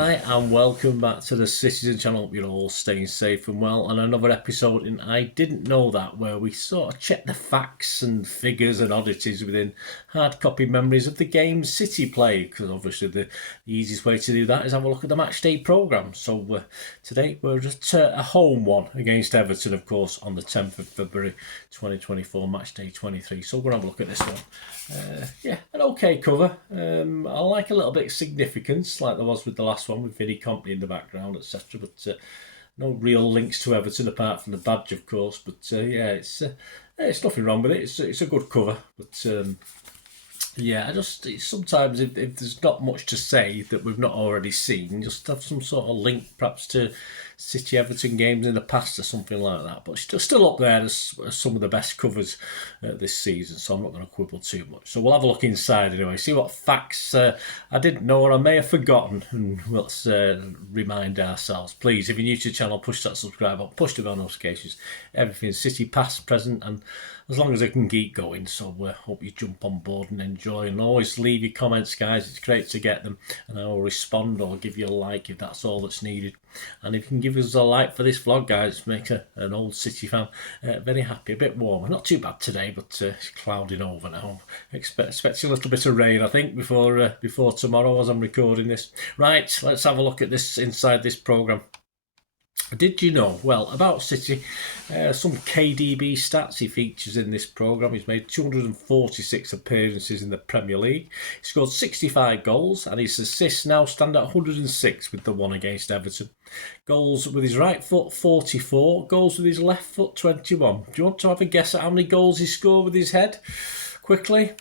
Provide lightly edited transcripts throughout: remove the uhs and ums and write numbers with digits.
Hi and welcome back to the Citizen channel. Hope you're all staying safe and well, and another episode in I Didn't Know That, where we sort of check the facts and figures and oddities within hard copy memories of the game City play, because obviously the easiest way to do that is have a look at the match day programme. So today we're just a home one against Everton, of course, on the 10th of February 2024, match day 23. So we're going to have a look at this one. An okay cover. I like a little bit of significance, like there was with the last one with Vinnie Company in the background, etc. But no real links to Everton apart from the badge, of course. But it's nothing wrong with it. It's a good cover. But sometimes if there's not much to say that we've not already seen, just have some sort of link perhaps to City Everton games in the past or something like that. But it's still up there as some of the best covers this season, so I'm not going to quibble too much. So we'll have a look inside anyway, see what facts I didn't know or I may have forgotten, and let's remind ourselves. Please, if you're new to the channel, push that subscribe button, push the bell notifications, everything City past, present, and as long as I can keep going. So hope you jump on board and enjoy, and always leave your comments, guys. It's great to get them, and I will respond or give you a like if that's all that's needed. And if you can give us a like for this vlog, guys, make an old City fan very happy. A bit warmer, not too bad today, but it's clouding over now. Expecting a little bit of rain, I think, before tomorrow as I'm recording this. Right, let's have a look at this inside this programme. Did you know, well, about City, some KDB stats he features in this programme. He's made 246 appearances in the Premier League. He scored 65 goals, and his assists now stand at 106 with the one against Everton. Goals with his right foot, 44. Goals with his left foot, 21. Do you want to have a guess at how many goals he scored with his head? Quickly?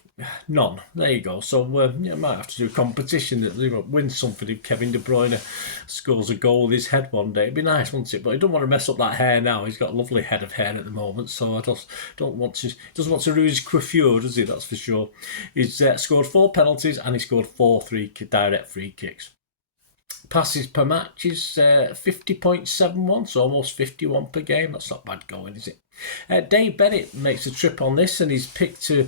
None. There you go. So you might have to do a competition that win something if Kevin De Bruyne scores a goal with his head one day. It'd be nice, wouldn't it? But he don't want to mess up that hair now. He's got a lovely head of hair at the moment, so I just don't want to. Doesn't want to ruin his coiffure, does he? That's for sure. He's scored 4 penalties and he scored 4 direct free kicks. Passes per match is 50.71, so almost 51 per game. That's not bad going, is it? Dave Bennett makes a trip on this, and he's picked to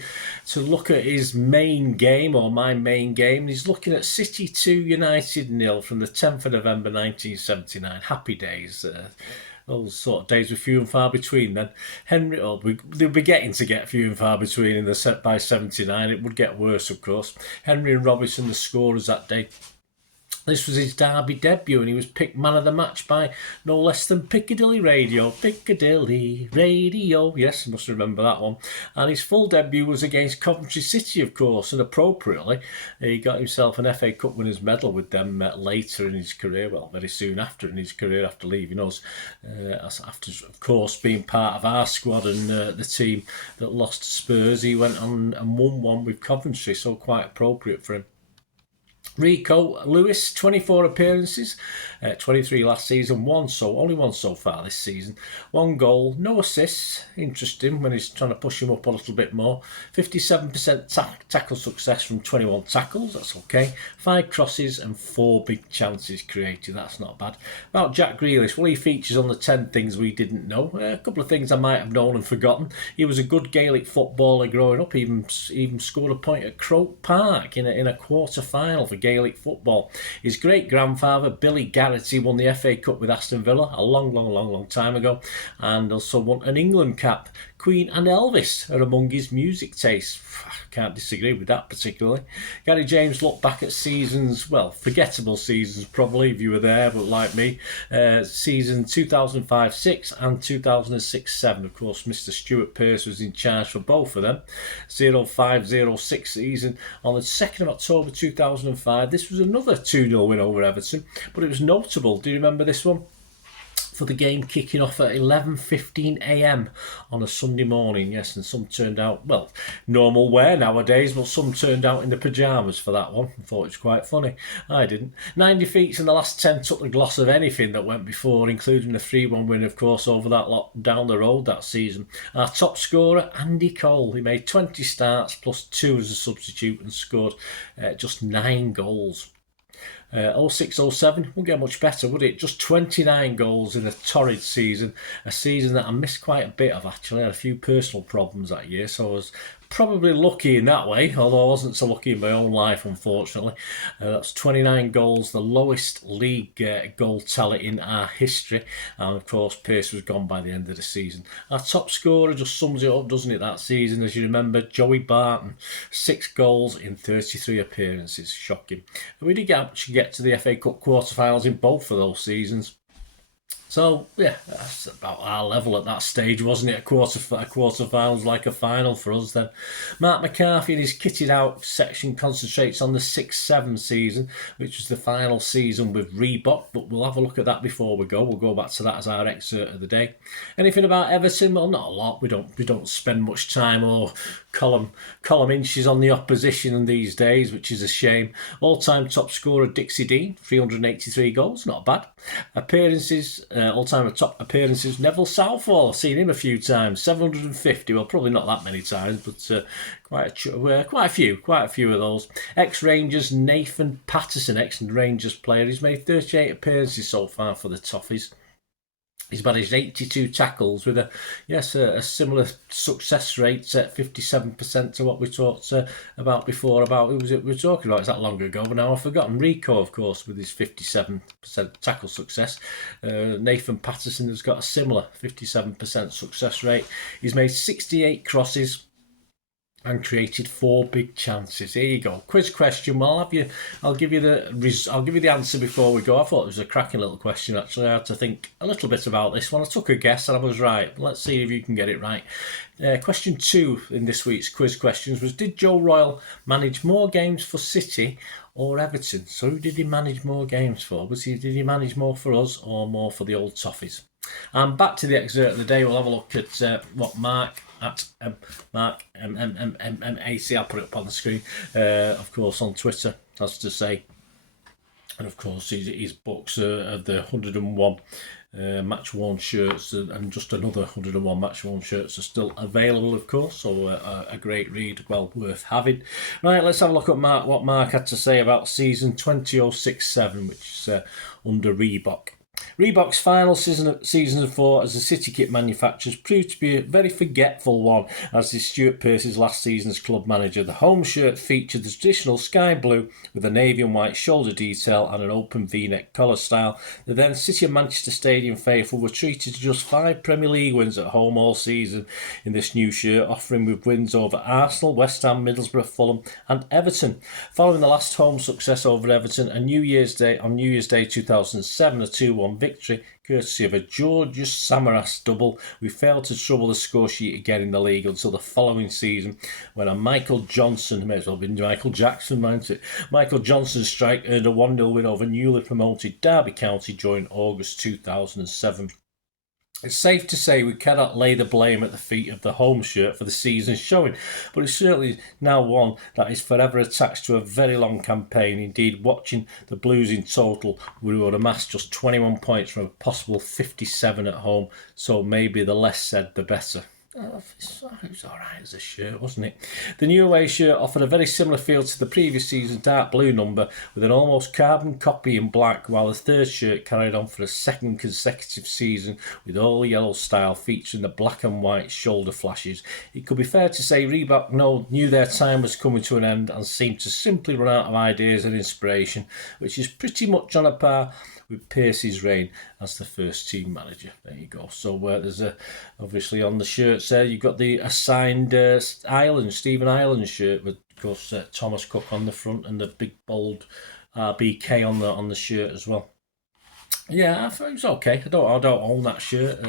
look at his main game, or my main game. He's looking at City 2, United 0 from the 10th of November 1979. Happy days. Those sort of days were few and far between then. They'll be getting to get few and far between in the set by 79. It would get worse, of course. Henry and Robinson, the scorers that day. This was his derby debut, and he was picked man of the match by no less than Piccadilly Radio. Piccadilly Radio. Yes, you must remember that one. And his full debut was against Coventry City, of course, and appropriately, he got himself an FA Cup winners' medal with them later in his career. Well, very soon after in his career, after leaving us. After, of course, being part of our squad and the team that lost to Spurs, he went on and won one with Coventry, so quite appropriate for him. Rico Lewis, 24 appearances, 23 last season, only one so far this season. 1 goal, no assists. Interesting when he's trying to push him up a little bit more. 57% tackle success from 21 tackles, that's okay. 5 crosses and 4 big chances created, that's not bad. About Jack Grealish, well, he features on the 10 things we didn't know. A couple of things I might have known and forgotten. He was a good Gaelic footballer growing up, even scored a point at Croke Park in a quarter-final for Gaelic football. His great-grandfather, Billy Garrity, won the FA Cup with Aston Villa a long time ago, and also won an England cap. Queen and Elvis are among his music tastes. Can't disagree with that particularly. Gary James looked back at seasons, well, forgettable seasons probably if you were there, but like me, season 2005-06 and 2006-07. Of course, Mr. Stuart Pearce was in charge for both of them. 05-06 season on the 2nd of October 2005. This was another 2-0 win over Everton, but it was notable. Do you remember this one? For the game kicking off at 11:15 a.m. on a Sunday morning, yes, and some turned out, well, normal wear nowadays, but some turned out in the pyjamas for that one. I thought it was quite funny. I didn't. 9 defeats in the last 10 took the gloss of anything that went before, including the 3-1 win, of course, over that lot down the road that season. Our top scorer, Andy Cole, he made 20 starts plus 2 as a substitute and scored just 9 goals. 06-07 won't get much better, would it? Just 29 goals in a torrid season, a season that I missed quite a bit of actually. I had a few personal problems that year, so I was probably lucky in that way, although I wasn't so lucky in my own life, unfortunately. That's 29 goals, the lowest league goal tally in our history. And of course, Pearce was gone by the end of the season. Our top scorer just sums it up, doesn't it, that season? As you remember, Joey Barton, 6 goals in 33 appearances. Shocking. And we did actually get to the FA Cup quarterfinals in both of those seasons. So, yeah, that's about our level at that stage, wasn't it? A quarter-finals like a final for us then. Marc McCarthy in his kitted out section concentrates on the 6-7 season, which was the final season with Reebok, but we'll have a look at that before we go. We'll go back to that as our excerpt of the day. Anything about Everton? Well, not a lot. We don't spend much time or column inches on the opposition these days, which is a shame. All-time top scorer Dixie Dean, 383 goals, not bad. Appearances, all-time top appearances, Neville Southall, I've seen him a few times, 750, well probably not that many times, but quite a few of those. Ex-Rangers Nathan Patterson, ex-Rangers player, he's made 38 appearances so far for the Toffees. He's managed 82 tackles with a similar success rate at 57% to what we talked about before. About who was it we were talking about? Is that long ago? But now I've forgotten. Rico, of course, with his 57% tackle success. Nathan Patterson has got a similar 57% success rate. He's made 68 crosses and created 4 big chances. Here you go. Quiz question. Well, I'll give you the answer before we go. I thought it was a cracking little question. Actually, I had to think a little bit about this one. I took a guess and I was right. Let's see if you can get it right. Question 2 in this week's quiz questions was: did Joe Royle manage more games for City or Everton? So who did he manage more games for? Did he manage more for us or more for the old Toffees? And back to the excerpt of the day. We'll have a look at what Marc at Marc MMMAC, I'll put it up on the screen, of course on Twitter, has to say. And of course his books of the 101 match worn shirts and just another 101 match worn shirts are still available, of course, so a great read, well worth having. Right, let's have a look at what Marc had to say about season 2006-07, which is under Reebok. Reebok's final season of 4 as a City kit manufacturers proved to be a very forgetful one, as is Stuart Pearce's last season as club manager. The home shirt featured the traditional sky blue with a navy and white shoulder detail and an open V-neck collar style. The then City and Manchester Stadium faithful were treated to just 5 Premier League wins at home all season in this new shirt, offering with wins over Arsenal, West Ham, Middlesbrough, Fulham and Everton. Following the last home success over Everton on New Year's Day 2007, a 2-1 victory courtesy of a Georgios Samaras double, we failed to trouble the score sheet again in the league until the following season, when a Michael Johnson, may as well have been Michael Jackson, mightn't it? Michael Johnson strike earned a 1-0 win over newly promoted Derby County during August 2007. It's safe to say we cannot lay the blame at the feet of the home shirt for the season's showing, but it's certainly now one that is forever attached to a very long campaign. Indeed, watching the Blues in total, we would amass just 21 points from a possible 57 at home, so maybe the less said the better. It was alright as a shirt, wasn't it? The new away shirt offered a very similar feel to the previous season's dark blue number, with an almost carbon copy in black, while the third shirt carried on for a second consecutive season with all yellow style featuring the black and white shoulder flashes. It could be fair to say Reebok knew their time was coming to an end and seemed to simply run out of ideas and inspiration, which is pretty much on a par with Pearce's reign as the first team manager. There you go. So there's obviously on the shirts there, you've got the assigned Stephen Ireland shirt with, of course, Thomas Cook on the front and the big bold RBK on the shirt as well. Yeah, I thought it was okay. I don't own that shirt.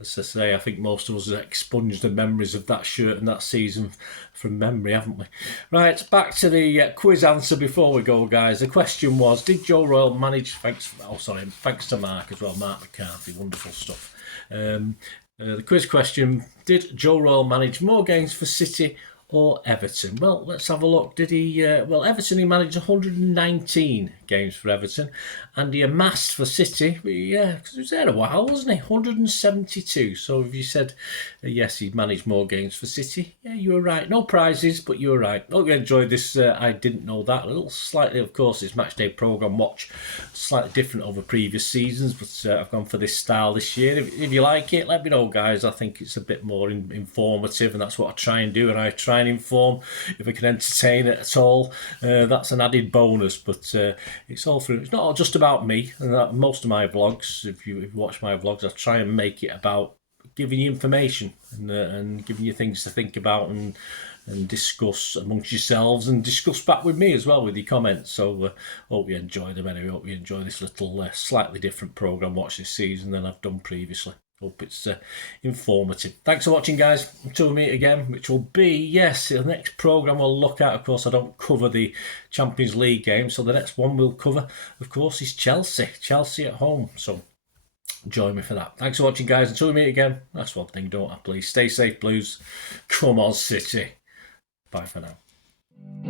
As I say, I think most of us have expunged the memories of that shirt and that season from memory, haven't we? Right, back to the quiz answer before we go, guys. The question was: did Joe Royle manage? Thanks to Marc as well, Marc McCarthy, wonderful stuff. The quiz question: did Joe Royle manage more games for City or Everton? Well, let's have a look. Did he? Well, Everton, he managed 119 games for Everton, and he amassed for City. Yeah, because he was there a while, wasn't he? 172. So if you said yes, he'd managed more games for City, yeah, you were right. No prizes, but you were right. Hope you enjoyed this. I didn't know that. A little slightly, of course, it's matchday programme watch, slightly different over previous seasons, but I've gone for this style this year. If you like it, let me know, guys. I think it's a bit more informative, and that's what I try and do. And I try and inform. If I can entertain it at all, that's an added bonus. But it's all through. It's not just about me. And most of my vlogs, if you watch my vlogs, I try and make it about giving you information and giving you things to think about and discuss amongst yourselves and discuss back with me as well with your comments. So hope you enjoy them anyway. Hope you enjoy this little slightly different programme watch this season than I've done previously. Hope it's informative. Thanks for watching, guys. Until we meet again, which will be, yes, the next programme we'll look at. Of course, I don't cover the Champions League game, so the next one we'll cover, of course, is Chelsea at home. So join me for that. Thanks for watching, guys. Until we meet again, that's one thing, don't I? Please stay safe, Blues. Come on, City. Bye for now.